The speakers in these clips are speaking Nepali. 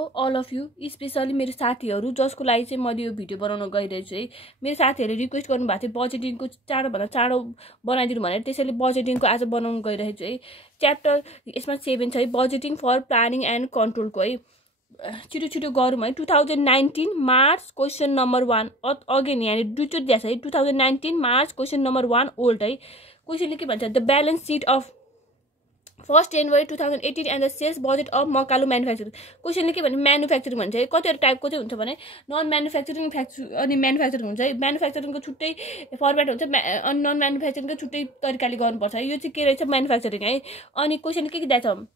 अल अफ यु, स्पेसली मेरो साथीहरू जसको लागि चाहिँ मैले यो भिडियो बनाउन गइरहेको छु है। मेरो साथीहरूले रिक्वेस्ट गर्नुभएको थियो बजेटिङको चाँडोभन्दा चाँडो बनाइदिनु भनेर, त्यसैले बजेटिङको आज बनाउन गइरहेको छु है। च्याप्टर यसमा 7 छ है, बजेटिङ फर प्लानिङ एन्ड कन्ट्रोलको है। छिटो छिटो गरौँ है। 2019 मार्च क्वेसन नम्बर 1 अगेन यहाँनिर दुईचोटि दिएको छ है। 2019 मार्च क्वेसन नम्बर 1 ओल्ड है। क्वेसनले के भन्छ, the balance sheet of 1 January 2018 and the sales budget of Makalu manufacturing. क्वेसनले के भन्छ, म्यानुफ्याक्चरिङ भन्छ है। कतिवटा टाइपको चाहिँ हुन्छ भने नन म्यानुफ्याक्चरिङ अनि म्यानुफ्याक्चरिङ हुन्छ है। म्यानुफ्याक्चरिङको छुट्टै फर्मेट हुन्छ अनि नन म्यानुफ्याक्चरिङको छुट्टै तरिकाले गर्नुपर्छ है। यो चाहिँ के रहेछ, म्यानुफ्याक्चरिङ है। अनि क्वेसन के दिएको छ,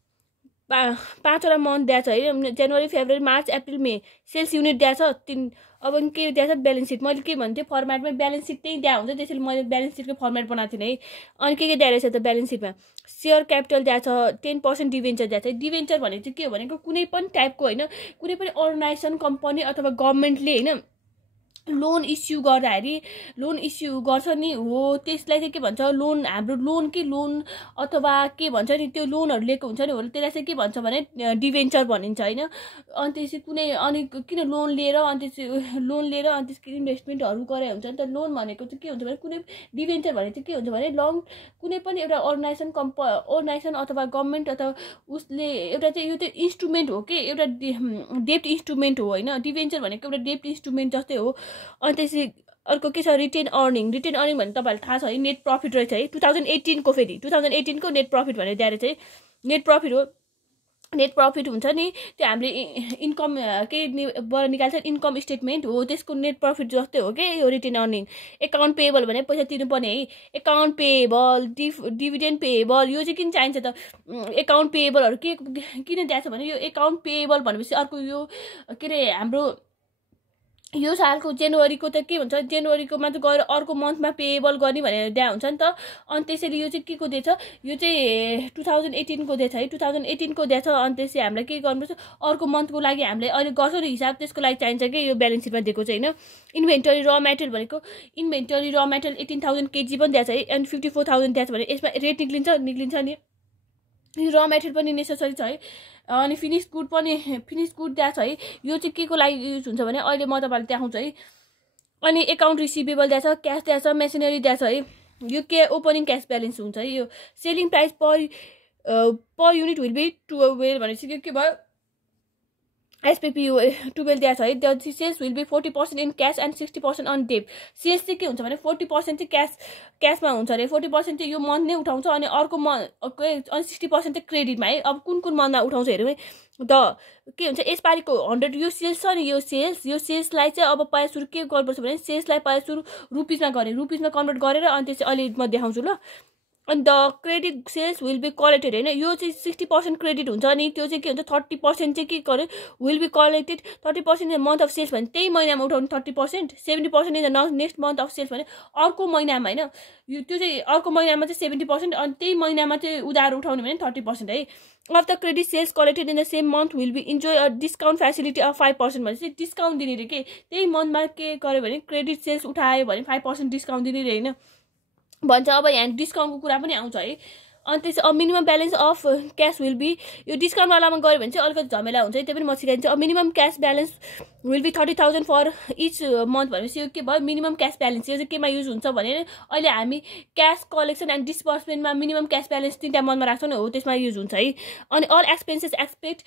5वटा मन्थ दिएको छ है, जनवरी फेब्रुअरी मार्च अप्रिल मे। सेल्स युनिट दिएको छ 3। अब के दिएको छ, ब्यालेन्स सिट। मैले के भन्थेँ, फर्मेटमा ब्यालेन्स सिट त्यही दिएको हुन्छ, त्यसैले मैले ब्यालेन्स सिटको फर्मेट बनाएको थिएँ है। अनि के दिएको रहेछ त ब्यालेन्स सिटमा, सेयर क्यापिटल दिएको छ 10% डिभेन्चर दिएको छ। डिभेन्चर भनेको चाहिँ के हो भनेको, कुनै पनि टाइपको होइन, कुनै पनि अर्गनाइजेसन कम्पनी अथवा गभर्मेन्टले होइन लोन इस्यु गर्दाखेरि लोन इस्यु गर्छ नि हो, त्यसलाई चाहिँ के भन्छ, लोन। हाम्रो लोन के लोन अथवा के भन्छ नि, त्यो लोनहरू लिएको हुन्छ नि हो, त्यसलाई चाहिँ के भन्छ भने डिभेन्चर भनिन्छ होइन। अनि त्यसपछि कुनै अनि किन लोन लिएर अनि त्यसको इन्भेस्टमेन्टहरू गरे हुन्छ नि त। लोन भनेको चाहिँ के हुन्छ भने कुनै डिभेन्चर भनेको चाहिँ के हुन्छ भने कुनै पनि एउटा अर्गनाइजेसन अथवा गभर्मेन्ट अथवा उसले एउटा चाहिँ यो चाहिँ इन्स्ट्रुमेन्ट हो कि, एउटा डेप्ट इन्स्ट्रुमेन्ट हो होइन। डिभेन्चर भनेको एउटा डेप्ट इन्स्ट्रुमेन्ट जस्तै हो। अनि त्यसपछि अर्को के छ, रिटेन अर्निङ। रिटेन अर्निङ भने तपाईँलाई थाहा छ है, नेट प्रफिट रहेछ है। 2018 को फेरि 2018 को नेट प्रफिट भनेर दिएर चाहिँ नेट प्रफिट हो। नेट प्रफिट हुन्छ नि, त्यो हामीले इन्कम केबाट निकाल्छ, इन्कम स्टेटमेन्ट हो, त्यसको नेट प्रफिट जस्तै हो कि यो रिटेन अर्निङ। एकाउन्ट पेएबल भने पैसा तिर्नुपर्ने है। एकाउन्ट पेएबल, डिभिडेन्ड पेएबल, यो चाहिँ किन चाहिन्छ त, एकाउन्ट पेएबलहरू किन दिएको छ भने, यो एकाउन्ट पेएबल भनेपछि अर्को यो के अरे हाम्रो यो सालको जनवरीको त के भन्छ, जनवरीकोमा चाहिँ गएर अर्को मन्थमा पेएबल गर्ने भनेर दिएको हुन्छ नि त। अनि त्यसैले यो चाहिँ के को दिएछ, यो चाहिँ 2018 को दिएछ है। 2018 को दिएछ। अनि त्यसै हामीलाई के गर्नुपर्छ, अर्को मन्थको लागि हामीले अहिले गर्छौँ नि हिसाब, त्यसको लागि चाहिन्छ कि यो ब्यालेन्स सिटमा दिएको चाहिँ होइन। इन्भेन्टरी र मेटेरियल भनेको, इन्भेन्टरी र मेटेरियल 18,000 kg पनि दिएछ है। अनि 54,000 दिएछ भने यसमा रेट निक्लिन्छ नि, यो र मेटेरियल पनि नेसेसरी छ है। अनि फिनिस गुड दिएको छ है। यो चाहिँ के को लागि युज हुन्छ भने अहिले म तपाईँलाई देखाउँछु है। अनि एकाउन्ट रिसिभेबल दिएको छ, क्यास दिएको छ, मेसिनरी दिएको छ है। यो के ओपनिङ क्यास ब्यालेन्स हुन्छ है। यो selling price per unit will be 12 भनेपछि के भयो, एसपिपी 12 दिएको छ है। The sales will be 40% in cash and 60% on डेप। सेल्स चाहिँ के हुन्छ भने 40% चाहिँ क्यासमा हुन्छ अरे, 40% चाहिँ यो मन्थ नै उठाउँछ अनि अर्को मन्थ अनि 60% चाहिँ क्रेडिटमा है। अब कुन मन्थमा उठाउँछ हेरौँ है। द के हुन्छ यसपालिको 100 यो सेल्स छ नि, यो सेल्सलाई चाहिँ अब पहिला सुरु के गर्नुपर्छ भने सेल्सलाई पहिला सुरु रुपिसमा कन्भर्ट गरेर अनि त्यसपछि अहिले म देखाउँछु ल। अनि the credit sales will be collected होइन। यो चाहिँ 60% क्रेडिट हुन्छ अनि त्यो चाहिँ के हुन्छ 30% चाहिँ के गर्यो will be collected. 30% month of sales भने त्यही महिनामा उठाउने 30%, 70% in the next month of sales भने अर्को महिनामा होइन। यो त्यो चाहिँ अर्को महिनामा चाहिँ 70% अनि त्यही महिनामा चाहिँ उधार उठाउने भने 30% है। Of the credit sales collected in the same month will be enjoy a discount facility of 5% भनेपछि डिस्काउन्ट दिने रे के, त्यही मन्थमा के गर्यो भने क्रेडिट सेल्स उठायो भने 5% डिस्काउन्ट दिने रे होइन भन्छ। अब यहाँ डिस्काउन्टको कुरा पनि आउँछ है। अनि त्यसै minimum balance of cash will be, यो डिस्काउन्टवालामा गयो भने चाहिँ अलिकति झमेला हुन्छ है, त्यो पनि म सिकाइदिन्छु। अब minimum cash balance will be 30,000 for each month भनेपछि यो के भयो, मिनिमम क्यास ब्यालेन्स। यो चाहिँ केमा युज हुन्छ भने अहिले हामी क्यास कलेक्सन एन्ड डिस्बर्समेन्टमा मिनिमम क्यास ब्यालेन्स 3टा मन्थमा राख्छौँ नि हो, त्यसमा युज हुन्छ है। अनि all expenses except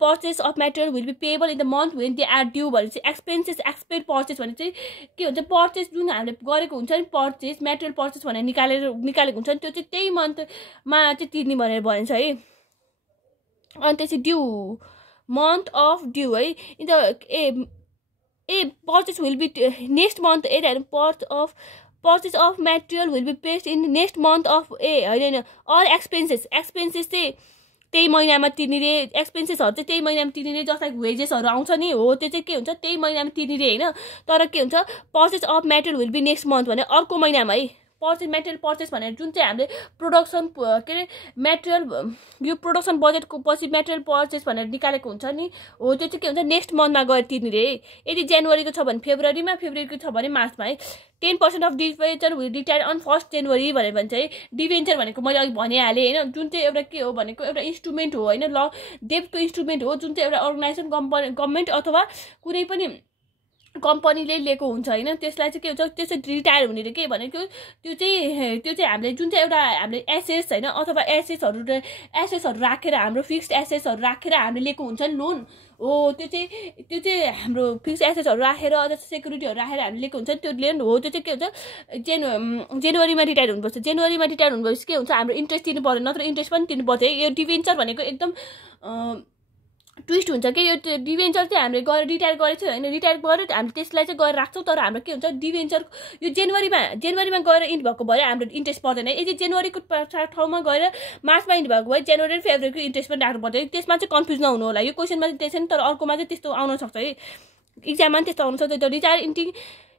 purchase of material will be payable in the month when they are due भनेपछि एक्सपेन्सेस एक्सपेक्ट पर्चेस भने चाहिँ के हुन्छ, पर्चेस जुन हामीले गरेको हुन्छ नि पर्चेस मेटेरियल पर्चेस भनेर निकालेको हुन्छ नि त्यो चाहिँ त्यही मन्थमा चाहिँ तिर्ने भनेर भनिन्छ है। अनि त्यसपछि ड्यू मन्थ अफ ड्यू है। In the purchase will be next month purchase of material will be paid in next month of होइन अल एक्सपेन्सेस चाहिँ त्यही महिनामा तिर्ने रे। एक्सपेन्सेसहरू चाहिँ त्यही महिनामा तिर्ने रे, जस्तै वेजेसहरू आउँछ नि हो, त्यो चाहिँ के हुन्छ त्यही महिनामा तिर्ने रे होइन। तर के हुन्छ purchase of material will be next month भने अर्को महिनामा है, पर्चेस मेटेरियल पर्चेस भनेर जुन चाहिँ हामीले प्रोडक्सन के अरे मेटेरियल यो प्रोडक्सन बजेटको पछि मेटेरियल पर्चेस भनेर निकालेको हुन्छ नि हो त्यो चाहिँ के हुन्छ नेक्स्ट मन्थमा गएर तिर्ने रे यदि जनवरीको छ भने फेब्रुअरीको छ भने मार्चमा है 10% of debenture will retire on 1 जनवरी भनेर चाहिँ डिबेन्चर भनेको मैले अघि भनिहालेँ होइन जुन चाहिँ एउटा के हो भनेको एउटा इन्स्ट्रुमेन्ट हो होइन ल डेब्टको इन्स्ट्रुमेन्ट हो जुन चाहिँ एउटा अर्गनाइजेसन गभर्मेन्ट अथवा कुनै पनि कम्पनीले लिएको हुन्छ होइन त्यसलाई चाहिँ के हुन्छ त्यसै रिटायर हुने के भनेको त्यो चाहिँ हामीले जुन चाहिँ एउटा हामीले एसेट्स होइन अथवा एसेट्सहरू राखेर हाम्रो फिक्स्ड एसेट्सहरू राखेर हामीले लिएको हुन्छ नि लोन हो त्यो चाहिँ हाम्रो फिक्स्ड एसेट्सहरू राखेर अथवा सेक्युरिटीहरू राखेर हामीले लिएको हुन्छ त्यो लोन हो त्यो चाहिँ के हुन्छ जनवरीमा रिटायर हुनुपर्छ जनवरीमा रिटायर हुनुपर्छ के हुन्छ हाम्रो इन्ट्रेस्ट तिर्नु पर्दैन नत्र इन्ट्रेस्ट पनि तिर्नु पर्छ यो डिबेन्चर भनेको एकदम ट्विस्ट हुन्छ कि यो डिबेन्चर चाहिँ हामीले गएर रिटायर गरेको थियो होइन रिटायर गरेर हामीले त्यसलाई चाहिँ गएर राख्छौँ तर हाम्रो के हुन्छ डिबेन्चर यो जनवरीमा गएर इन्ट भएको भए हाम्रो इन्ट्रेस्ट पर्दैन यदि जनवरीको ठाउँमा गएर मार्चमा इन्ट भएको भए जनवरी र फेब्रुअरीको इन्ट्रेस्ट पनि राख्नु पर्छ त्यसमा चाहिँ कन्फ्युज नहुनु होला यो क्वेसनमा चाहिँ त्यसै तर अर्कोमा चाहिँ त्यस्तो आउन सक्छ है इक्जाममा पनि त्यस्तो आउन सक्छ the retire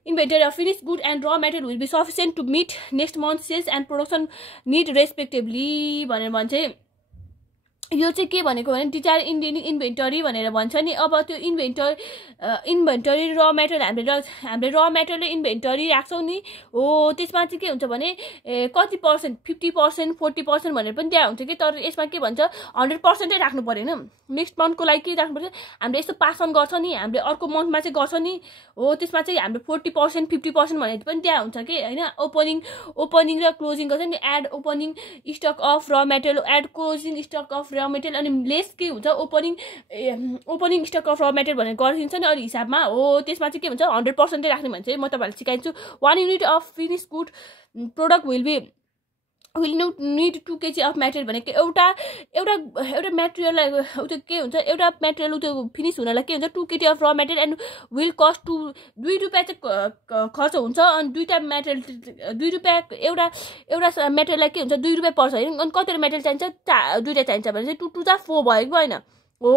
inventory of finished good and raw material will be sufficient to meet next month's sales and production need respectively भनेर भन्छ यो चाहिँ के भनेको भने डिटायर इन्भेन्टरी भनेर भन्छ नि अब त्यो इन्भेन्टरी र मेटेरियल हामीले र मेटेरियल इन्भेन्टरी राख्छौँ नि हो त्यसमा चाहिँ के हुन्छ भने कति पर्सेन्ट 50% 40% भनेर पनि त्यहाँ हुन्छ कि तर यसमा के भन्छ 100% राख्नु परेन नेक्स्ट मन्थको लागि के राख्नुपर्छ हामीले यस्तो पास अन गर्छ नि हामीले अर्को मन्थमा चाहिँ गर्छ नि हो त्यसमा चाहिँ हाम्रो 40% 50% भनेर पनि त्यहाँ हुन्छ कि होइन ओपनिङ र क्लोजिङ गर्छ नि add opening stock of raw material add closing stock of raw material अनि लेस के हुन्छ opening stock of raw material भनेर गरिदिन्छ नि अरू हिसाबमा हो त्यसमा चाहिँ के हुन्छ 100% राख्ने भने चाहिँ म तपाईँहरूलाई सिकाइदिन्छु 1 unit of finish good product will need 2 kg of material भनेको एउटा मेटेरियललाई त्यो के हुन्छ एउटा मेटेरियल त्यो फिनिस हुनलाई के हुन्छ 2 kg of raw material and will cost 2 रुपियाँ चाहिँ खर्च हुन्छ अनि दुईटा मेटेरियल 2 रुपियाँ एउटा मेटेरियललाई के हुन्छ 2 रुपियाँ पर्छ अनि कतिवटा मेटेरियल चाहिन्छ दुईटा चाहिन्छ भने चाहिँ 2 2 4 भयो कि होइन हो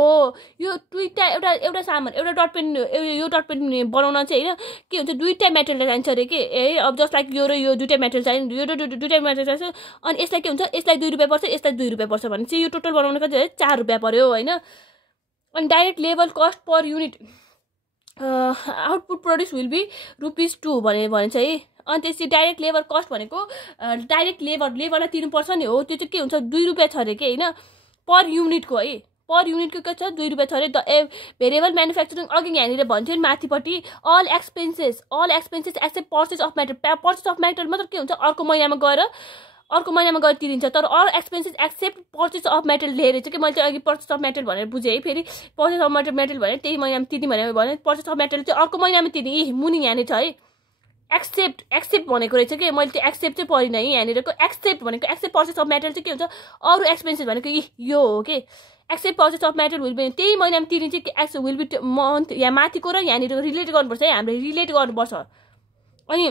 यो दुईटा एउटा सामान एउटा डटपेन यो डटपेन बनाउन चाहिँ होइन के हुन्छ दुईटा मेटेरियल चाहिन्छ अरे के अब जस्ट लाइक यो र यो दुईटा मेटेरियल चाहिन्छ यो दुईटा मेटेरियल चाहिन्छ अनि यसलाई के हुन्छ यसलाई 2 रुपियाँ पर्छ यसलाई 2 रुपियाँ पर्छ भने चाहिँ यो टोटल बनाउन कति 4 रुपियाँ पर्यो होइन अनि direct labour cost per unit output produce will be ₹2 भने चाहिँ अनि त्यसपछि डाइरेक्ट लेबर कस्ट भनेको डाइरेक्ट लेबरलाई तिर्नुपर्छ नि हो त्यो चाहिँ के हुन्छ 2 रुपियाँ छ अरे के होइन पर युनिटको है पर युनिटको के छ 2 रुपियाँ छ अरे द भेरिएबल म्यानुफ्याक्चरिङ अघि यहाँनिर भन्थ्यो नि माथिपट्टि all expenses except purchase of material मात्र के हुन्छ अर्को महिनामा गएर तिरिन्छ तर all expenses except purchase of material लिएर चाहिँ कि मैले चाहिँ अघि पर्चेस अफ मेटेरियल भनेर बुझेँ है फेरि पर्चेस अफ मेटेरियल भने त्यही महिनामा तिर्ने भने पर्चेस अफ मेटेरियल चाहिँ अर्को महिनामा तिर्ने मुनि यहाँनिर छ है एक्सेप्ट भनेको रहेछ कि मैले त्यो एक्सेप्ट चाहिँ पढिनँ है यहाँनिरको एक्सेप्ट भनेको एक्सेप्ट पर्चेस अफ मेटेरियल चाहिँ के हुन्छ अरू एक्सपेन्सेस भनेको यो हो कि except purchase of material will be त्यही महिनामा तिर्ने चाहिँ विल बी मन्थ यहाँ माथिको र यहाँनिर रिलेट गर्नुपर्छ है हामीले रिलेट गर्नुपर्छ अनि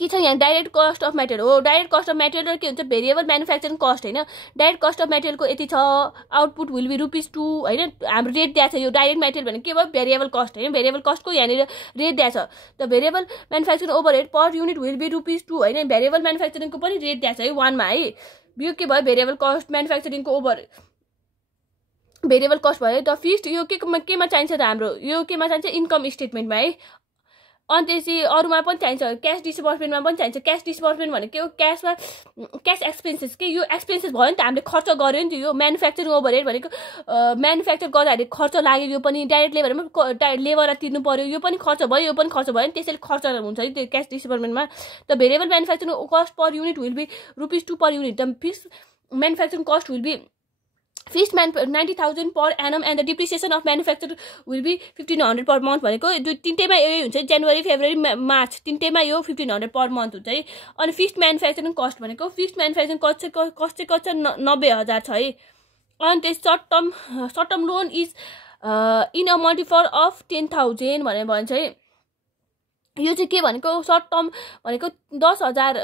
के छ यहाँ डाइरेक्ट कस्ट अफ मेटेरियल हो डाइरेक्ट कस्ट अफ मेटेरियल र के हुन्छ भेरिएबल म्यानुफ्याक्चरिङ कस्ट होइन डाइरेक्ट कस्ट अफ मेटेरियलको यति छ आउटपुट विल बी ₹2 होइन हाम्रो रेट दिएको छ यो डाइरेक्ट मेटेरियल भने के भयो भेरिएबल कस्ट होइन भेरिएबल कस्टको यहाँनिर रेट दिएको छ the variable manufacturing overhead per unit will be ₹2 होइन भेरिएबल म्यानुफ्याक्चरिङको पनि रेट दिएको छ है 1 मा है यो के भयो भेरिएबल कस्ट म्यानुफ्याक्चरिङको भेरिएबल कस्ट भयो द फिक्स्ड यो केमा चाहिन्छ त हाम्रो यो केमा चाहिन्छ इन्कम स्टेटमेन्टमा है अनि त्यसपछि अरूमा पनि चाहिन्छ क्यास डिस्बर्समेन्टमा पनि चाहिन्छ क्यास डिस्बर्समेन्ट भनेको के हो क्यास एक्सपेन्सेस के यो एक्सपेन्सेस भयो नि त हामीले खर्च गर्यो नि त यो म्यानुफ्याक्चरिङ ओभरहेड भनेको म्यानुफ्याक्चर गर्दाखेरि खर्च लाग्यो यो पनि डाइरेक्ट लेबरलाई तिर्नु पर्यो यो पनि खर्च भयो नि त्यसैले खर्च हुन्छ है त्यो क्यास डिस्बर्समेन्टमा त variable manufacturing cost per unit will be ₹2 per unit the fixed manufacturing cost will be fixed 90,000 per annum and the depreciation of manufacture will be 1,500 per month भनेको तिनटैमा यही हुन्छ जनवरी फेब्रुअरी मार्च तिनटैमा यो 1,500 पर मन्थ हुन्छ है अनि फिक्स्ड म्यानुफ्याक्चरिङ कस्ट भनेको फिक्स्ड म्यानुफ्याक्चरिङ कस्ट चाहिँ 90,000 छ है अनि त्यस short term loan is in a multiple of 10,000 भनेर भन्छ है यो चाहिँ के भनेको सर्ट टर्म भनेको 10,000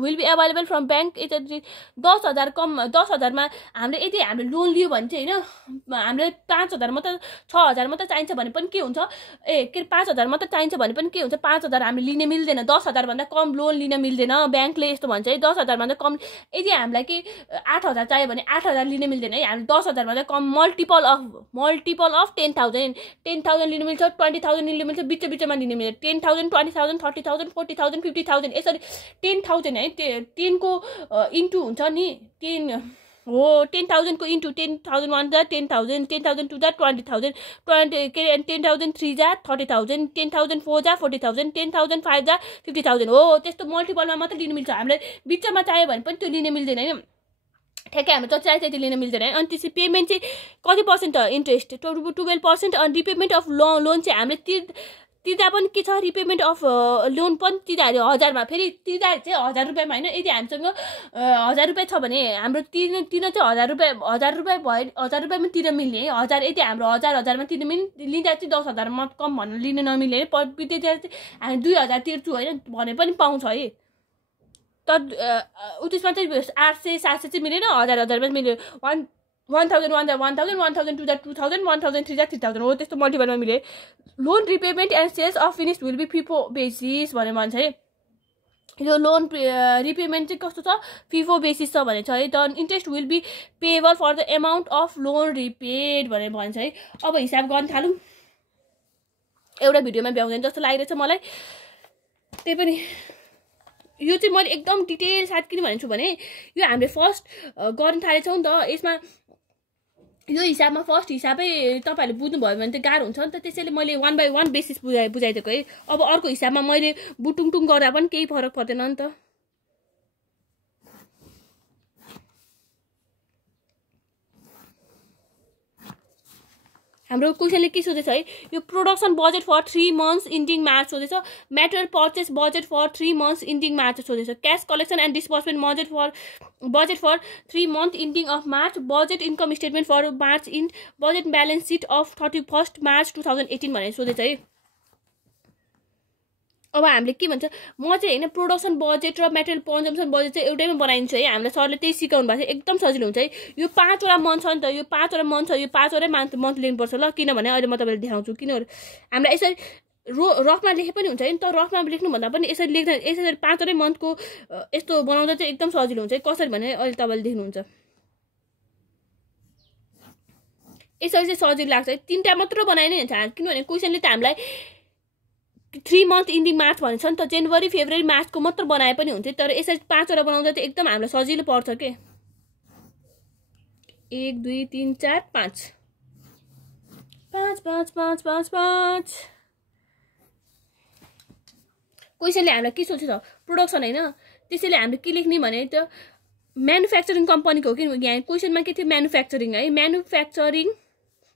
will be available from bank. 10,000 कम 10,000मा हामीले यदि हामीले लोन लियो भने चाहिँ होइन हामीले 5,000 मात्र 6,000 मात्र चाहिन्छ भने पनि के हुन्छ के 5,000 मात्र चाहिन्छ भने पनि के हुन्छ 5,000 हामीले लिन मिल्दैन। 10,000 भन्दा कम लोन लिन मिल्दैन। ब्याङ्कले यस्तो भन्छ है 10,000 भन्दा कम। यदि हामीलाई के 8,000 चाहियो भने 8,000 लिन मिल्दैन है। हामी 10,000 भन्दा कम मल्टिपल अफ 10,000 लिन मिल्छ, 20,000 लिन मिल्छ, बिचमा लिन मिल्छ। 10,000 20,000 30,000 40,000 50,000 यसरी 10,000 है 10 को इन्टु हुन्छ नि 10 हो 10,000 को इन्टु 10,000 1 जा 10,000 10,000 2 जा 20,000 10,000 3 जा 30,000 10,000 4 जा 40,000 10,000 5 जा 50,000 हो। त्यस्तो मल्टिपलमा मात्र लिन मिल्छ। हामीलाई बिचमा चाहियो भने पनि त्यो लिन मिल्दैन हैन। ठ्याक्कै हामी जति चाहियो त्यति लिन मिल्दैन है। अनि त्यसपछि पेमेन्ट चाहिँ कति पर्सेन्ट इन्ट्रेस्ट 12%। अनि रिपेमेन्ट अफ लोन चाहिँ हामीले तिर्दा पनि के छ रिपेमेन्ट अफ लोन पनि तिर्दाखेरि 1000मा फेरि तिर्दाखेरि चाहिँ 1000 रुपियाँमा होइन। यदि हामीसँग 1000 रुपियाँ छ भने हाम्रो तिर्न चाहिँ 1000 रुपियाँ भयो 1000 रुपियाँमा तिर्न मिल्ने है। 1000 यदि हाम्रो 1000मा तिर्न मिल्ने लिँदा चाहिँ 10,000मा कम भनेर लिन नमिल्ने है। त्यतिखेर चाहिँ हामी 2000 तिर्छु होइन भने पनि पाउँछ है। तर त्यसमा चाहिँ 800 700 चाहिँ मिलेन। 1000 पनि मिल्यो। 1,000 1 जा 1,000 1,000 2 जा 2,000 1,000 3 जा 3,000 हो। त्यस्तो मल्टिपलमा मिले। Loan repayment and sales of finish will be FIFO basis भनेर भन्छ है। यो लोन रिपेमेन्ट चाहिँ कस्तो छ फिफो बेसिस छ भने छ है। The interest will be payable for the amount of loan repaid भनेर भन्छ है। अब हिसाब गर्न थालौँ। एउटा भिडियोमा भ्याउँदैन जस्तो लागिरहेछ मलाई। त्यही पनि यो चाहिँ मैले एकदम डिटेल साथ किन भनेछु भने यो हामीले फर्स्ट गर्न थालेछौँ नि त। यसमा यो हिसाबमा फर्स्ट हिसाबै तपाईहरुले बुझ्नुभयो भने त गाह्रो हुन्छ नि त। त्यसैले मैले 1 बाइ 1 बेसिस बुझाइदिएको है। अब अर्को हिसाबमा मैले बुटुङटुङ गर्दा पनि केही फरक पर्दैन नि त। हाम्रो क्वेशनले के सोधेछ है यो production budget for 3 months ending March सोधेछ। Material purchase budget for 3 months ending March सोधेछ। Cash collection and disbursement budget for 3 months ending of March. Budget income statement for March in budget balance sheet of 31 March 2018 भनेर सोधेछ है। अब हामीले के भन्छ म चाहिँ हैन प्रोडक्सन बजेट र मटेरियल कन्जम्सन बजेट चाहिँ एउटैमा बनाइन्छ है। हामीलाई सरले त्यही सिकाउनु भएको छ। एकदम सजिलो हुन्छ है। यो 5 वटा मन्थ छ नि त। यो 5 वटा मन्थ छ। यो 5 वटै मन्थ लिनुपर्छ ल। किनभने अहिले म तपाईलाई देखाउँछु। किनभने हामीलाई यसरी रफमा लेखे पनि हुन्छ नि त। रफमा लेख्नु भन्दा पनि यसरी लेख्दा यसरी 5 वटै मन्थको यस्तो बनाउँदा चाहिँ एकदम सजिलो हुन्छ है। कसरी भने अहिले तपाईले देख्नुहुन्छ। यसरी चाहिँ सजिलो लाग्छ है। 3टा मात्र बनाइ नै हुन्छ किनभने क्वेशनले त हामीलाई 3 months इन्डिङ मार्च भन्छ नि त। जनवरी फेब्रुअरी मार्चको मात्र बनाए पनि हुन्छ। तर यसरी 5 वटा बनाउँदा चाहिँ एकदम हामीलाई सजिलो पर्छ के। 1 2 3 4 5 5 5 5 5 5 क्वेशनले हामीलाई के सोध्छ त प्रोडक्सन हैन। त्यसैले हामीले के लेख्ने भने त म्यानुफ्याक्चरिङ कम्पनीको हो कि यहाँ क्वेशनमा के थियो म्यानुफ्याक्चरिङ है।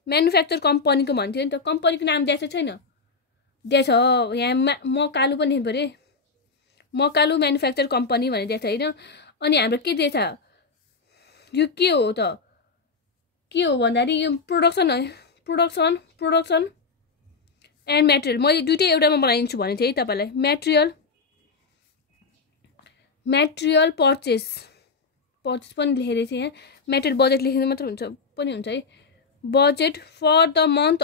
म्यानुफ्याक्चर कम्पनीको भन्थ्यो नि त। कम्पनीको नाम दिएको छैन दिएछ यहाँ मकालु पनि लेख्नु पर्यो। मकालु म्यानुफ्याक्चर कम्पनी भनेर दिएछ हैन। अनि हाम्रो के दिएछ यो के हो त के हो भन्दाखेरि यो प्रोडक्सन है। प्रोडक्सन एन्ड मटेरियल मैले दुईटै एउटामा बनाइदिन्छु भने थिएँ तपाईलाई। मटेरियल पर्चेस पनि लेखेको थिएँ यहाँ। मटेरियल बजेट लेख्नु मात्र हुन्छ पनि हुन्छ है। Budget for the month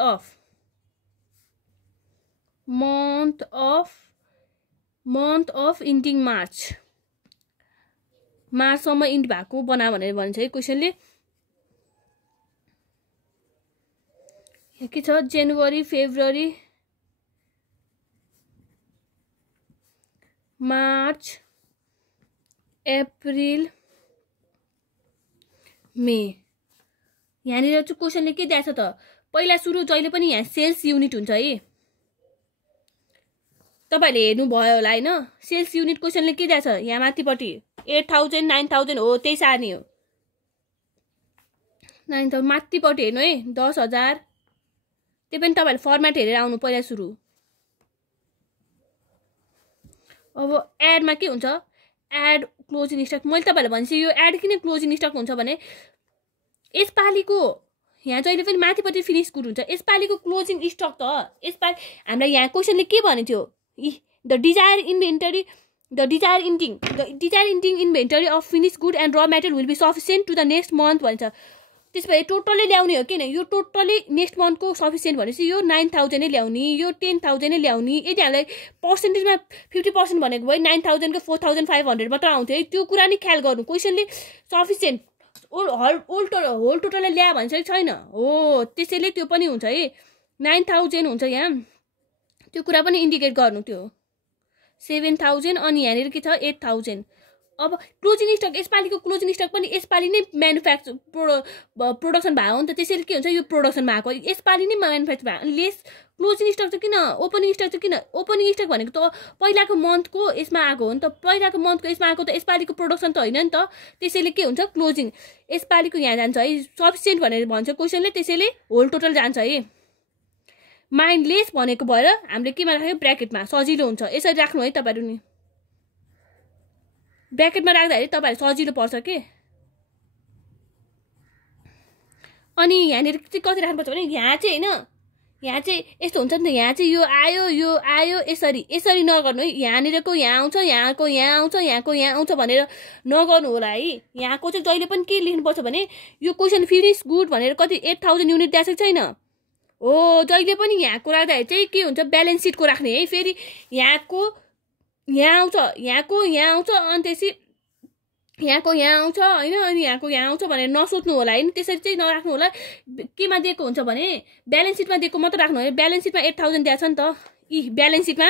of ending मार्चसम्म इन्ड भएको बना भनेर भन्छ है क्वेशनले। के छ जनवरी फेब्रुअरी मार्च अप्रिल मे। यहाँनिर चाहिँ क्वेशनले के दिएछ त पहिला सुरु जहिले पनि यहाँ सेल्स युनिट हुन्छ है। तपाईले हेर्नु भयो होला हैन। सेल्स युनिट क्वेशनले के दिएछ यहाँ माथिपट्टि 8000 9000 हो त्यही सार्ने हो। 9000 माथिपट्टि हेर्नु है 10,000। त्यो पनि तपाईले फर्मेट हेरेर आउनु पहिला सुरु। अब एडमा के हुन्छ एड क्लोजिङ स्टक। मैले तपाईलाई भन्छु यो एड किन क्लोजिङ स्टक हुन्छ भने यसपालिको यहाँ जहिले पनि माथिपट्टि फिनिश गुड हुन्छ। यसपालिको क्लोजिङ स्टक त यसपालि हामीलाई यहाँ क्वेशनले के भनेको थियो The desired inventory inventory of finished good and raw material will be sufficient to the next month भन्छ। त्यसपछि टोटली ल्याउने हो किन, यो टोटली नेक्स्ट मन्थको सफिसियन्ट भनेपछि यो 9000 नै ल्याउने, यो 10000 नै ल्याउने। यदि हामीलाई पर्सेन्टेजमा 50% भनेको भए 9000 को 4500 मात्र आउँथ्यो है। त्यो कुरा नि ख्याल गर्नु। क्वेसनले सफिसियन्ट होल टोटललाई ल्या भन्छ छैन हो, त्यसैले त्यो पनि हुन्छ है 9000 हुन्छ यहाँ, त्यो कुरा पनि इन्डिकेट गर्नु। त्यो 7000 अनि यहाँनिर के छ 8000। अब क्लोजिङ स्टक, यसपालिको क्लोजिङ स्टक पनि यसपालि नै प्रोडक्सन भयो नि त, त्यसैले के हुन्छ यो प्रोडक्सनमा आएको, यसपालि नै म्यानुफ्याक्चर भयो। लेस क्लोजिङ स्टक चाहिँ किन, ओपनिङ स्टक चाहिँ किन, ओपनिङ स्टक भनेको त पहिलाको मन्थको यसमा आएको हो नि त, पहिलाको मन्थको यसमा आएको त यसपालिको प्रोडक्सन त होइन नि त, त्यसैले के हुन्छ क्लोजिङ यसपालिको यहाँ जान्छ है सफिसियन्ट भनेर भन्छ क्वेसनले, त्यसैले होल टोटल जान्छ है। माइन्डलेस भनेको भएर हामीले केमा राख्यो ब्र्याकेटमा, सजिलो हुन्छ यसरी राख्नु है तपाईहरु नि, ब्र्याकेटमा राख्दाखेरि तपाईहरु सजिलो पर्छ के। अनि यहाँनिर चाहिँ कति राख्नुपर्छ भने यहाँ चाहिँ हैन, यहाँ चाहिँ यस्तो हुन्छ नि त, यहाँ चाहिँ यो आयो यसरी नगर्नु है। यहाँनिरको यहाँ आउँछ, यहाँको यहाँ आउँछ, यहाँको यहाँ आउँछ भनेर नगर्नु होला है। यहाँको चाहिँ जहिले पनि के लेख्नुपर्छ भने यो क्वेसन फिनिश गुड भनेर कति 8000 युनिट दिएको छैन हो, जहिले पनि यहाँको राख्दाखेरि चाहिँ के हुन्छ ब्यालेन्स सिटको राख्ने है। फेरि यहाँको यहाँ आउँछ, यहाँको यहाँ आउँछ, अनि त्यसै यहाँको यहाँ आउँछ हैन, अनि यहाँको यहाँ आउँछ भनेर नसोच्नु होला है। त्यसरी चाहिँ नराख्नु होला। केमा दिएको हुन्छ भने ब्यालेन्स सिटमा दिएको मात्र राख्नु है। ब्यालेन्स सिटमा 8000 दिएको छ नि त, ब्यालेन्स सिटमा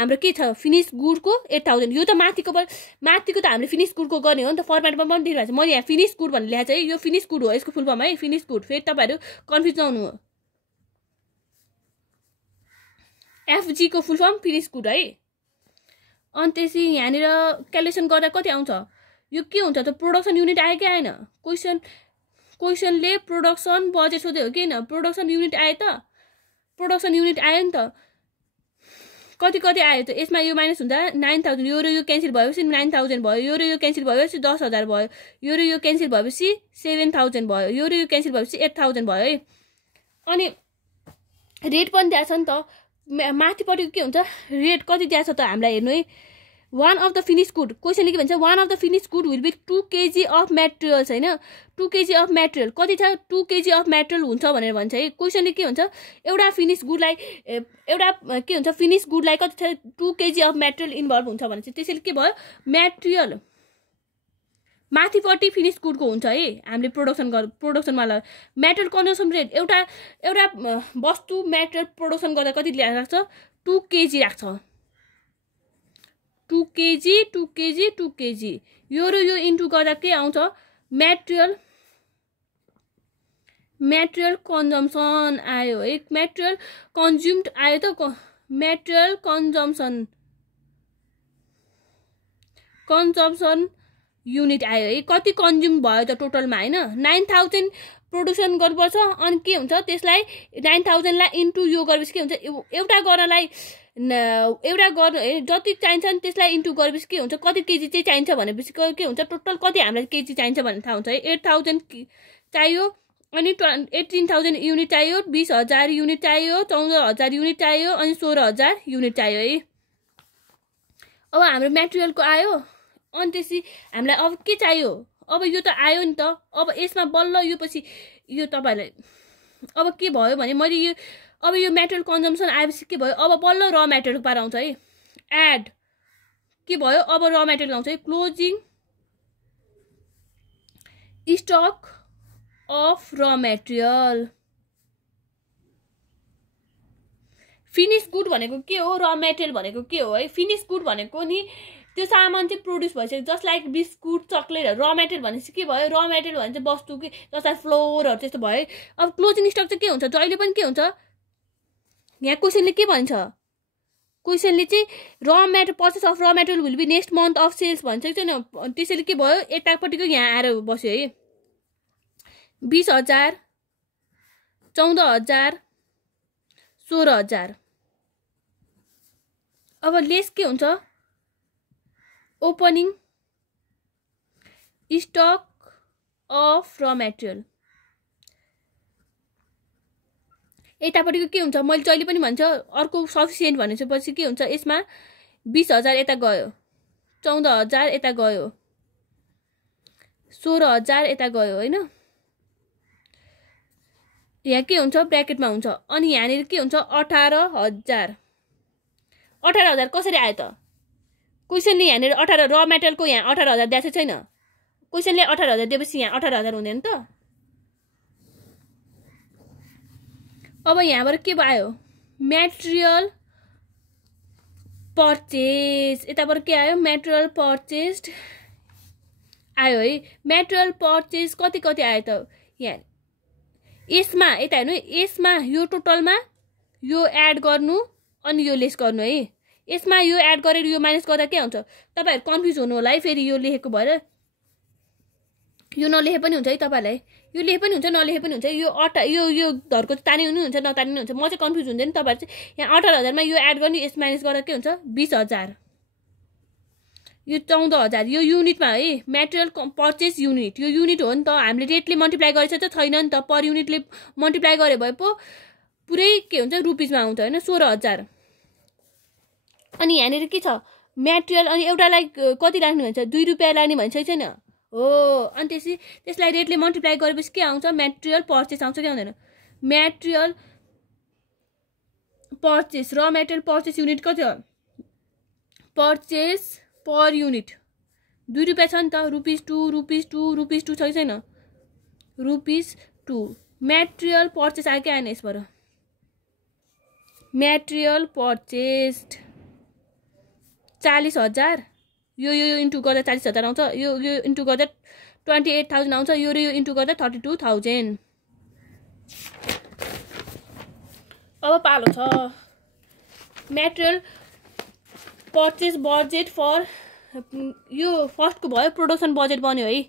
हाम्रो के छ फिनिश गुडको 8000। यो त माथिको त हामीले फिनिश गुडको गर्ने हो नि त, फर्मेटमा पनि दिइरहेको छ। मैले यहाँ फिनिश गुड भनेर लेखेको छ है, यो फिनिश गुड हो यसको फुल फर्म है, फिनिश गुड। फेरि तपाईहरु कन्फ्युज नहुनु हो, एफजी को फुल फर्म फिनिश गुड है। अनि त्यसै यहाँनिर क्यालकुलेसन गर्दा कति आउँछ, यो के हुन्छ त प्रोडक्सन युनिट आयो कि आएन, क्वेसनले प्रोडक्सन बजेट सोध्यो हो कि हैन, प्रोडक्सन युनिट आयो त, प्रोडक्सन युनिट आयो नि त, कति आयो त। यसमा यो माइनस हुँदा 9000, यो र यो क्यान्सल भएपछि 9000 भयो, यो र यो क्यान्सल भएपछि 10000 भयो, यो र यो क्यान्सल भएपछि 7000 भयो, यो र यो क्यान्सल भएपछि 8000 भयो है। अनि रेट पनि दिएको छ नि त, माथिपट्टि के हुन्छ रेट कति दिएको छ त हामीलाई हेर्नु है। One of the finish good, क्वेसनले के भन्छ one of the finish good will be 2 kg of materials हैन, 2 kg अफ मेटेरियल कति छ 2 kg अफ मेटेरियल हुन्छ भनेर भन्छ है। क्वेसनले के भन्छ एउटा फिनिश गुडलाई के हुन्छ फिनिश गुडलाई कति छ 2 kg अफ मेटेरियल इन्भल्भ हुन्छ भने चाहिँ त्यसैले के भयो मेटेरियल माथिपट्टि फिनिश गुडको हुन्छ है। हामीले प्रोडक्सनमा ल मेटेरियल कन्जम्सन रेट एउटा वस्तु मेटेरियल प्रोडक्सन गर्दा कति राख्छ 2 kg राख्छ, 2 kg यो र यो इन्टु गर्दा के आउँछ मेटेरियल कन्जम्सन आयो है, मेटेरियल कन्ज्युम्ड आयो त, मेटेरियल कन्जम्सन युनिट आयो है। कति कन्ज्युम भयो त टोटलमा हैन 9000 प्रोडक्सन गर्नुपर्छ। अनि के हुन्छ त्यसलाई 9000 लाई इन्टु यो गरेपछि के हुन्छ एउटा गर्नलाई एउटा गर्न जति चाहिन्छ नि त्यसलाई इन्टु गरेपछि के हुन्छ कति केजी चाहिँ चाहिन्छ भनेपछि के हुन्छ टोटल कति हामीलाई केजी चाहिन्छ भन्ने थाहा हुन्छ है। 8000 चाहियो, अनि 18000 युनिट चाहियो, 20000 युनिट चाहियो, 14000 युनिट चाहियो, अनि 16000 युनिट चाहियो है। अब हाम्रो मेटेरियलको आयो, अनि त्यसै हामीलाई अब के चाहियो, अब यो त आयो नि त, अब यसमा बल्ल यो पछि यो तपाईहरुलाई अब के भयो भने मैले यो अब यो मेटेरियल कन्जम्सन आएपछि के भयो अब बल्ल र मेटेरियल पार आउँछ है। एड के भयो अब र मेटेरियल आउँछ है। Closing stock of raw material, finish good भनेको के हो, र मेटेरियल भनेको के हो है। फिनिश गुड भनेको नि त्यो सामान चाहिँ प्रोड्युस भइसक्यो, जस्ट लाइक बिस्कुट चक्लेट। र मेटेरियल भनेपछि के भयो, र मेटेरियल भने चाहिँ वस्तु के जस्तै फ्लोरहरु त्यस्तो भयो। अब क्लोजिङ स्टक चाहिँ के हुन्छ जहिले पनि के हुन्छ यहाँ क्वेसनले के भन्छ, क्वेसनले चाहिँ raw material purchase of raw material will be next month of sales भन्छ छैन। त्यसैले के भयो यतापट्टिको यहाँ आएर बस्यो है। 20000 14000 16000। अब लेस के हुन्छ opening stock of raw material. यतापट्टिको के हुन्छ मैले जहिले पनि भन्छ अर्को सफिसिएन्ट भनेपछि के हुन्छ यसमा 20,000 यता गयो 14,000 यता गयो 16,000 यता गयो हैन यहाँ के हुन्छ ब्र्याकेटमा हुन्छ अनि यहाँनिर के हुन्छ 18,000 18,000 कसरी आयो त क्वेशनले यहाँनिर 18 र मेटेरियलको यहाँ 18,000 दिएको छैन क्वेशनले 18,000 दिएपछि यहाँ 18,000 हुँदैन त अब यहाँबाट के भयो मटेरियल पर्चेज यताबाट के आयो मटेरियल पर्चेज्ड आयो है मटेरियल पर्चेज कति कति आयो त यहाँ यसमा यता हेर्नु यसमा यो टोटलमा यो एड गर्नु अनि यो लेस गर्नु है यसमा यो एड गरेर यो माइनस गर्दा के हुन्छ तपाईहरु कन्फ्युज हुनु होला है फेरि यो लेखेको भएर यो नलेखे पनि हुन्छ है तपाईहरुलाई यो लेखे पनि हुन्छ नलेखे पनि हुन्छ यो धरको तानी हुनु हुन्छ नतानी हुन्छ म चाहिँ कन्फ्युज हुँदैन तपाईहरु चाहिँ यहाँ 18,000 मा यो एड गर्नु यस माइनस गर्दा के हुन्छ 20,000 यो 14,000 यो युनिटमा है मटेरियल पर्चेज युनिट यो युनिट हो नि त हामीले रेटले मल्टिप्लाई गरेछ त छैन नि त पर युनिटले मल्टिप्लाई गरे भए पो पुरै के हुन्छ रुपीजमा आउँछ हैन 16,000 अनि यहाँनिर के छ मटेरियल अनि एउटालाई कति राख्नु भन्छ 2 रुपैयाँ लाग्ने भन्छ छैन हो अनि त्यसलाई रेटले मल्टिप्लाई गरेपछि के आउँछ मटेरियल पर्चेज आउँछ के आउँदैन मटेरियल पर्चेज र मटेरियल पर्चेज युनिट कति हो पर्चेज पर युनिट 2 रुपैयाँ छ नि त रुपीज 2 छ छैन रुपीज 2 मटेरियल पर्चेज आयो के आएन यसबाट मटेरियल पर्चेज्ड 40,000 यो इन्टु गर्दा 40,000 आउँछ यो इन्टु गर्दा 28,000 आउँछ यो इन्टु गर्दा 32,000 अब पालो छ मटेरियल पर्चेज बजेट फर यो फर्स्टको भयो प्रोडक्सन बजेट बन्यो है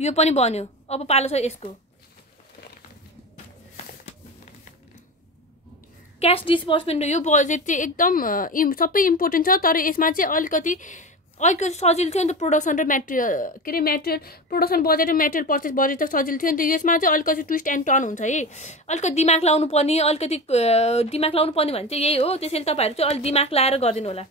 यो पनि बन्यो अब पालो छ यसको क्याश डिस्बर्समेन्ट यो बजेट चाहिँ एकदम सबै इम्पोर्टेन्ट छ तर यसमा चाहिँ अलिकति सजिलो थियो नि त प्रोडक्सन र मटेरियल के अरे मटेरियल प्रोडक्सन बजेट र मटेरियल पर्चेज बजेट त सजिलो थियो नि त यसमा चाहिँ अलिकति ट्विस्ट एन्ड टर्न हुन्छ है अलिकति दिमाग लाउनु पर्ने भने चाहिँ यही हो त्यसैले तपाईहरु चाहिँ अलि दिमाग लाएर गर्दिनु होला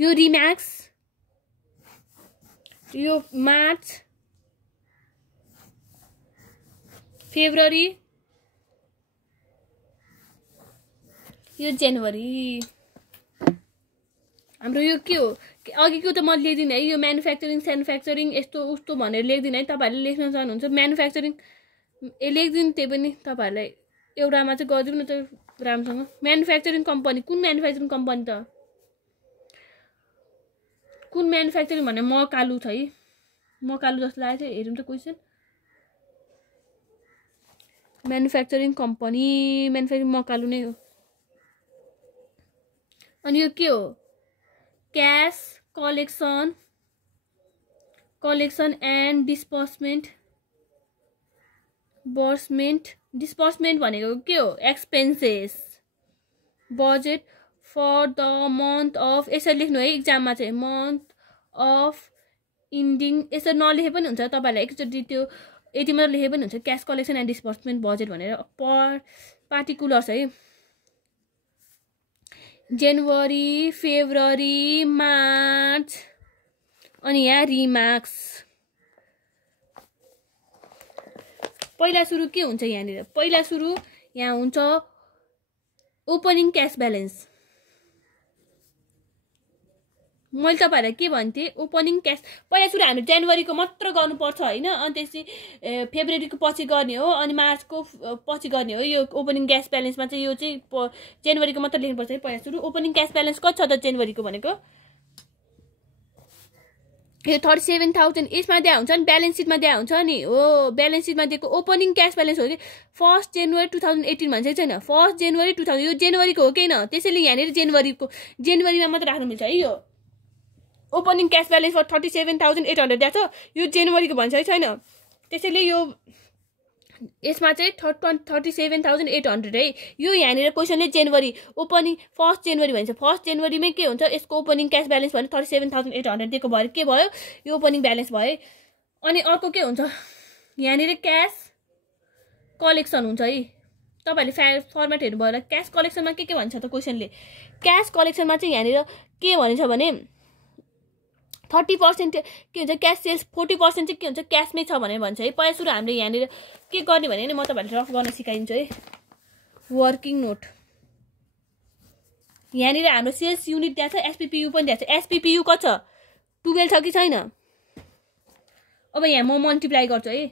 यो रिम्याक्स यो मार्च फेब्रुअरी यो जनवरी हाम्रो यो के हो अघिको त म लेख्दिन है यो म्यानुफ्याक्चरिङ सेन्युफ्याक्चरिङ यस्तो उस्तो भनेर लेख्दिन है तपाईहरुले लेख्न चाहनुहुन्छ म्यानुफ्याक्चरिङ लेख्दिन त्यही पनि तपाईहरुलाई एउटामा चाहिँ गरिदिनु न त राम्रोसँग म्यानुफ्याक्चरिङ कम्पनी कुन म्यानुफ्याक्चरिङ कम्पनी त कुन म्यानुफ्याक्चरिङ भन्ने मकालु छ है मकालु जस्तो लागेको थियो हेरौँ त question manufacturing company manufacturing Makalu नै हो अनि यो के हो cash collection and disbursement disbursement भनेको के हो expenses budget for the month of यसरी लेख्नु है एक्जाममा चाहिँ मन्थ अफ इन्डिङ यसरी नलेखे पनि हुन्छ तपाईहरुलाई एकचोटि त्यो यति मात्र लेखे पनि हुन्छ cash collection and disbursement budget भनेर पर पार्टिकुलर्स है जनवरी फेब्रुअरी मार्च अनि यहाँ रिमार्क्स पहिला सुरु के हुन्छ यहाँनिर पहिला सुरु यहाँ हुन्छ ओपनिङ क्याश ब्यालेन्स मैले तपाईहरुलाई के भन्थे ओपनिङ क्याश पहिला सुरु हामी जनवरीको मात्र गर्नुपर्छ हैन अनि त्यसै फेब्रुअरीको पछि गर्ने हो अनि मार्चको पछि गर्ने हो यो ओपनिङ क्याश ब्यालेन्समा चाहिँ यो चाहिँ जनवरीको मात्र लेख्नुपर्छ है पहिला सुरु ओपनिङ क्याश ब्यालेन्स कति छ त जनवरीको भनेको यो 37,000 यसमा दिया हुन्छ नि ब्यालेन्स सिटमा दिया हुन्छ नि हो ब्यालेन्स सिटमा दिएको ओपनिङ क्याश ब्यालेन्स हो कि 1 जनवरी 2018 भन्छ छैन 1 जनवरी 2000 यो जनवरीको हो कि हैन त्यसैले यहाँनिर जनवरीमा मात्र राख्नु मिल्छ है यो ओपनिङ क्यास ब्यालेन्स फर 37,800 दिएको छ। यो जनवरीको भन्छ है छैन, त्यसैले यो यसमा चाहिँ 37,800 है। यो यहाँनिर क्वेसनले जनवरी ओपनिङ 1 जनवरी भन्छ। 1 जनवरीमै के हुन्छ, यसको ओपनिङ क्यास ब्यालेन्स भने 37,800 दिएको भयो, के भयो यो ओपनिङ ब्यालेन्स भयो। अनि अर्को के हुन्छ, यहाँनिर क्यास कलेक्सन हुन्छ है। तपाईहरुले फर्मेट हेर्नुभयो होला। क्यास कलेक्सनमा के भन्छ त क्वेसनले, क्यास कलेक्सनमा चाहिँ यहाँनिर के भनिन्छ भने 30% के हुन्छ क्यास सेल्स, 40% चाहिँ के हुन्छ क्यासमै छ भनेर भन्छ है। पहिला सुरु हामीले यहाँनिर के गर्ने भने नि म तपाईहरुलाई रफ गर्न सिकाइदिन्छु है। वर्किङ नोट यहाँनिर हाम्रो सेल्स युनिट दिएको छ, एसपीपीयू पनि दिएको छ। एसपीपीयू कति छ 12 छ कि छैन। अब यहाँ म मल्टिप्लाई गर्छु है।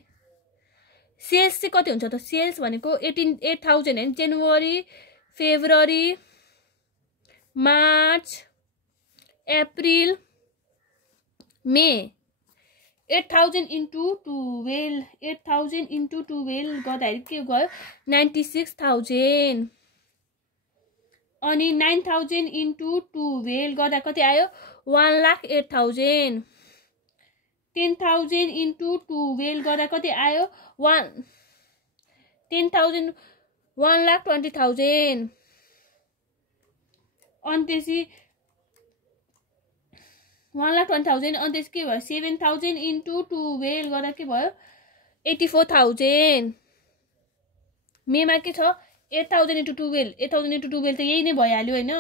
सेल्स चाहिँ कति हुन्छ त, सेल्स भनेको 8,000 हैन। जनवरी, फेब्रुअरी, मार्च, अप्रिल, मे 8,000 into 12, 8,000 into 12 गर्दाखेरि के गयो 96,000। अनि 9,000 into 12 गर्दा कति आयो 1,08,000। 10,000 into 12 गर्दा कति आयो 10,000 1,20,000। अनि त्यसै 1,20,000। अनि त्यस के भयो 7,000 into 12 गर्दा के भयो 84,000। मेमा के छ 8,000 into 12, 8,000 into 12 त यही नै भइहाल्यो हैन।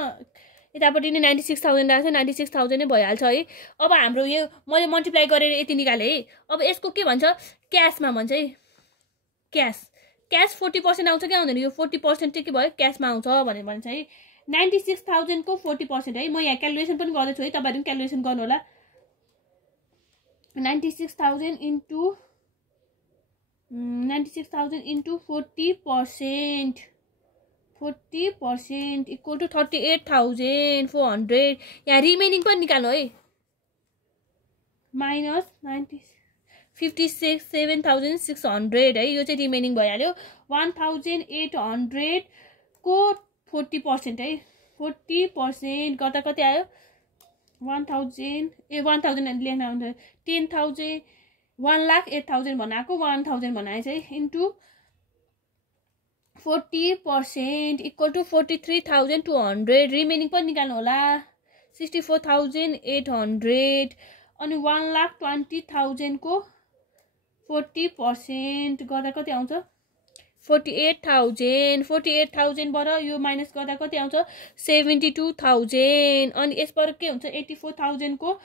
यतापट्टि नै 96,000 राख्छ, 96,000 नै भइहाल्छ है। अब हाम्रो यो मैले मल्टिप्लाई गरेर यति निकाले है। अब यसको के भन्छ क्याशमा भन्छ है। क्याश 40% आउँछ कि आउँदैन, यो 40% चाहिँ के भयो क्याशमा आउँछ भनेर भन्छ है। 96,000 को 40% है। म यहाँ क्यालकुलेसन पनि गर्दैछु है, तपाईहरु पनि क्यालकुलेसन गर्नु होला। 96,000 into 40%, 40% इक्वल टु 38,400। यहाँ रिमेनिङ पनि निकाल्नु है। माइनस 57,600 है। यो चाहिँ रिमेनिङ भइहाल्यो। 1,800 को 40% है। 40% गर्दा कति आयो 1,000 लेख्न आउँछ 10,000 1,08,000 बनाएको 1,000 बनाएछ है इन्टु 40% इक्वल टु 43,200। रिमेनिङ पनि निकाल्नु होला 64,800। अनि 1,20,000 को 40% गर्दा कति आउँछ 48,000। 48,000 बाट यो माइनस गर्दा कति आउँछ 72,000। अनि यसबाट के हुन्छ 84,000 को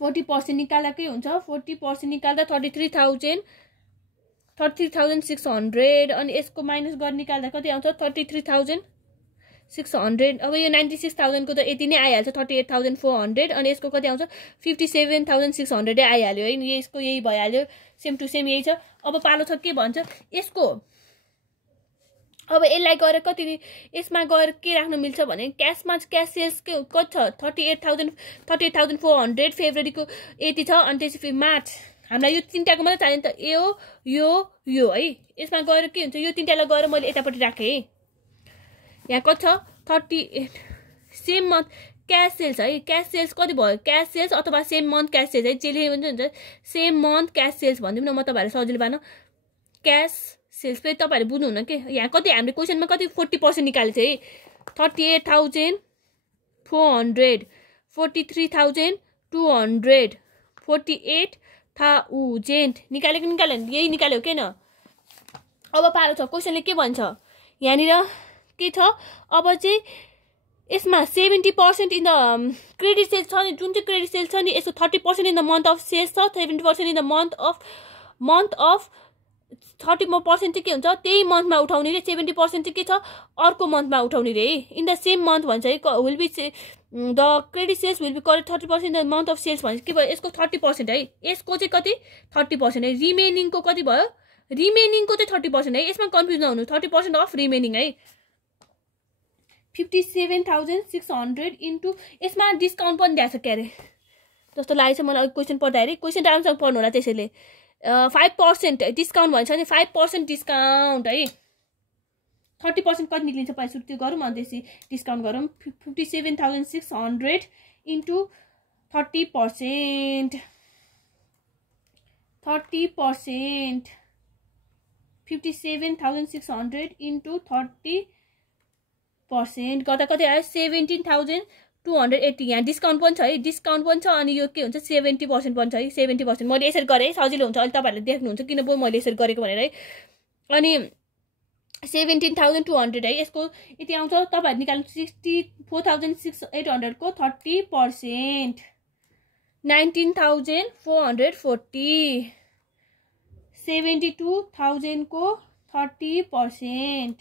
40% निकाल्दा के हुन्छ 40% निकाल्दा 33,600। अनि यसको माइनस गरेर निकाल्दा कति आउँछ 33,600। अब यो 96,000 को त यति नै आइहाल्छ 38,400। अनि यसको कति आउँछ 57,600 आइहाल्यो है। यसको यही भइहाल्यो, सेम टु सेम यही छ। अब पालो छ के भन्छ यसको। अब यसलाई गएर कति यसमा गएर के राख्न मिल्छ भने क्याशमा क्याश सेल्स के कति छ 38,400। फेब्रुअरीको यति छ। अनि त्यसपछि मार्च हामीलाई यो तीनटाको मात्रै चाहियो नि त, यो है। यसमा गएर के हुन्छ यो तीनटालाई गएर मैले यतापट्टि राखे है। यहाँ कति छ 38 सेम मन्थ क्याश सेल्स है। क्याश सेल्स कति भयो क्याश सेल्स अथवा सेम मन्थ क्याश सेल्स है। जेले हुन्छ सेम मन्थ क्याश सेल्स भनिदिउँ न, म तपाईहरुलाई सजिलो पार्न क्याश सेल्स पे तपाईहरु बुझ्नु हुन के। यहाँ कति हामीले क्वेशनमा कति 40% निकालेछ है। 38,400 43,200 48,000 निकालेको यही निकाल्यो के न। अब पालो छ क्वेशनले के भन्छ यहाँनिर के छ। अब चाहिँ यसमा 70% इन द क्रेडिट सेल्स छ नि, जुन चाहिँ क्रेडिट सेल्स छ नि यसको 30% in the month of sales छ, 70% इन द मन्थ अफ 30% चाहिँ के हुन्छ त्यही मन्थमा उठाउने रे। 70% चाहिँ के छ अर्को मन्थमा उठाउने रे है। इन द सेम मन्थ भन्छ है। Will be the credit sales will be correct 30% in the month of sales भन्छ के भयो यसको 30% है। यसको चाहिँ कति 30% है। रिमेनिङको कति भयो रिमेनिङको चाहिँ 30% है। यसमा कन्फ्युज नहुनु 30% अफ रिमेनिङ है। 57,600 इन्टु यसमा डिस्काउन्ट पनि दिएको छ के अरे जस्तो लागेछ मलाई क्वेशन पढ्दाखेरि। क्वेशन राम्रोसँग पढ्नु होला। त्यसैले 5% डिस्काउन्ट भन्छ नि 5% डिस्काउन्ट है। 30% कति निक्लिन्छ पहिला सुरु त्यो गरौँ अनि त्यसपछि डिस्काउन्ट गरौँ। 57,600 इन्टु 30%, 57,600 इन्टु 30% गर्दा कति आयो 17,280। यहाँ डिस्काउन्ट पनि छ है, डिस्काउन्ट पनि छ अनि यो के हुन्छ 70% पनि छ है, 70%। मैले यसरी गरेँ है, सजिलो हुन्छ, अहिले तपाईँहरूले देख्नुहुन्छ किन पो मैले यसरी गरेको भनेर है। अनि 17,200 है, यसको यति आउँछ। तपाईँहरू निकाल्नु 64,800 को 30%, 19,440, 72,000 को 30%,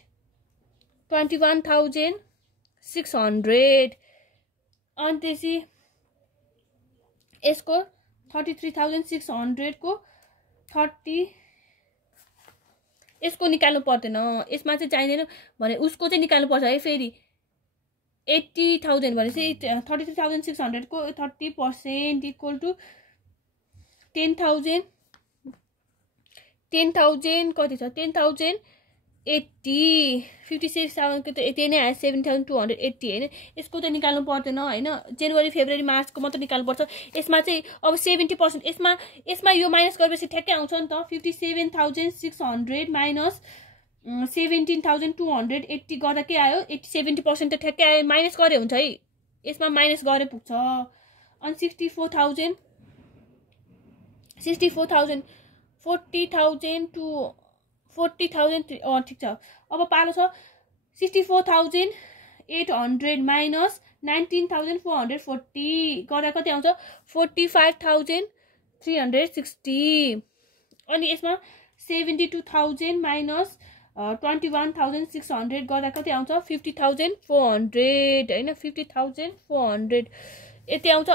21,600 अनि त्यसपछि यसको 33,600 को 30। यसको निकाल्नु पर्दैन, यसमा चाहिँ चाहिँदैन भने उसको चाहिँ निकाल्नु पर्छ है। फेरि 80,000 भनेपछि 33,600 को 30% इक्वल टु 10,000 कति छ 10,080, 56,000 को त यति नै आयो 7,280 हैन। यसको त निकाल्नु पर्दैन हैन, जनवरी फेब्रुअरी मार्चको मात्र निकाल्नु पर्छ। यसमा चाहिँ अब 70% यसमा यो माइनस गरेपछि ठ्याक्कै आउँछ नि त। 57,600 माइनस 17,280 गर्दा के आयो 70% त ठ्याक्कै आयो, माइनस गरे हुन्छ है, यसमा माइनस गरे पुग्छ। अनि 64,000 40,000 टु 40,000 ठिक छ। अब पालो छ 64,800 माइनस 19,440 गर्दा कति आउँछ 45,360। अनि यसमा 72,000 माइनस 21,600 गर्दा कति आउँछ 50,400 हैन, 50,400 यति आउँछ।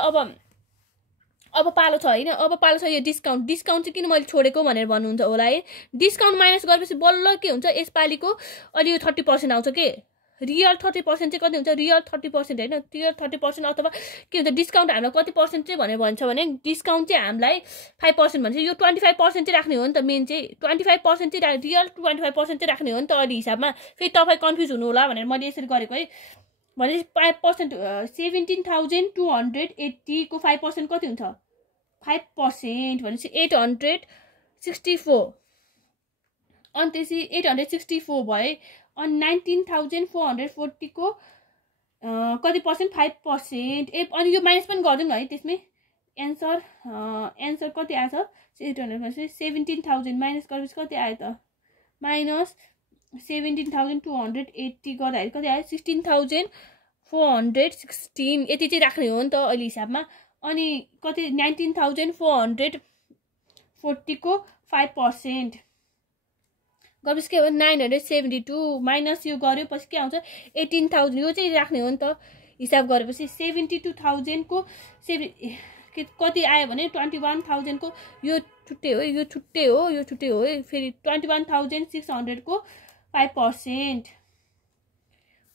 अब पालो छ हैन, अब पालो छ यो डिस्काउन्ट चाहिँ किन मैले छोडेको भनेर भन्नुहुन्छ होला है। डिस्काउन्ट माइनस गरेपछि बल्ल के हुन्छ यसपालिको अलि यो 30% आउँछ के, रियल 30% चाहिँ कति हुन्छ रियल 30% हैन, रियल 30% अथवा के हुन्छ डिस्काउन्ट हामीलाई कति पर्सेन्ट चाहिँ भनेर भन्छ भने डिस्काउन्ट चाहिँ हामीलाई 5% भन्छ। यो 25% चाहिँ राख्ने हो नि त, मेन चाहिँ 25% चाहिँ रियल 25% चाहिँ राख्ने हो नि त अहिले हिसाबमा। फेरि तपाईँ कन्फ्युज हुनु होला भनेर मैले यसरी गरेको है। भने 5% 17,280 को 5% कति हुन्छ 5% भनेपछि 864। अनि त्यसपछि 864 भए। अनि 19,440 को कति पर्सेन्ट 5%। अनि यो माइनस पनि गर्दैन है त्यसमै। एन्सर कति आएछ 800 भनेपछि 17,000 माइनस गरेपछि कति आयो त माइनस 17,280 गर्दाखेरि कति आयो 16,416। यति चाहिँ राख्ने हो नि त अहिले हिसाबमा। अनि कति 19,440 को 5% गरेपछि के हो 972 माइनस यो गरेपछि के आउँछ 18,000। यो चाहिँ राख्ने हो नि त हिसाब गरेपछि। 72,000 को कति आयो भने 21,000 को यो छुट्टै हो, यो छुट्टै हो, यो छुट्टै हो है। फेरि 21,600 को 5%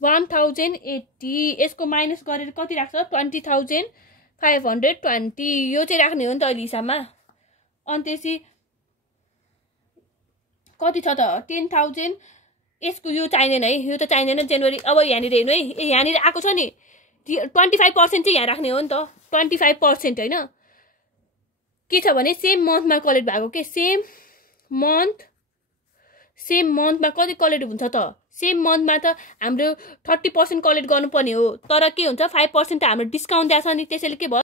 1,080। यसको माइनस गरेर कति राख्छ 20,520। यो चाहिँ राख्ने हो नि त अहिले हिसाबमा। अनि त्यसपछि कति छ त 10,000। यसको यो चाहिँदैन है, यो त चाहिँदैन जनवरी। अब यहाँनिर हेर्नु है, यहाँनिर आएको छ नि 25% चाहिँ यहाँ राख्ने हो नि त 25% हैन। के छ भने सेम मन्थमा कलेक्ट भएको के सेम मन्थमा कति कलेक्ट हुन्छ त सेम मन्थमा त हाम्रो 30% कलेक्ट गर्नुपर्ने हो। तर के हुन्छ 5% हाम्रो डिस्काउन्ट दिएको छ नि त्यसैले के भयो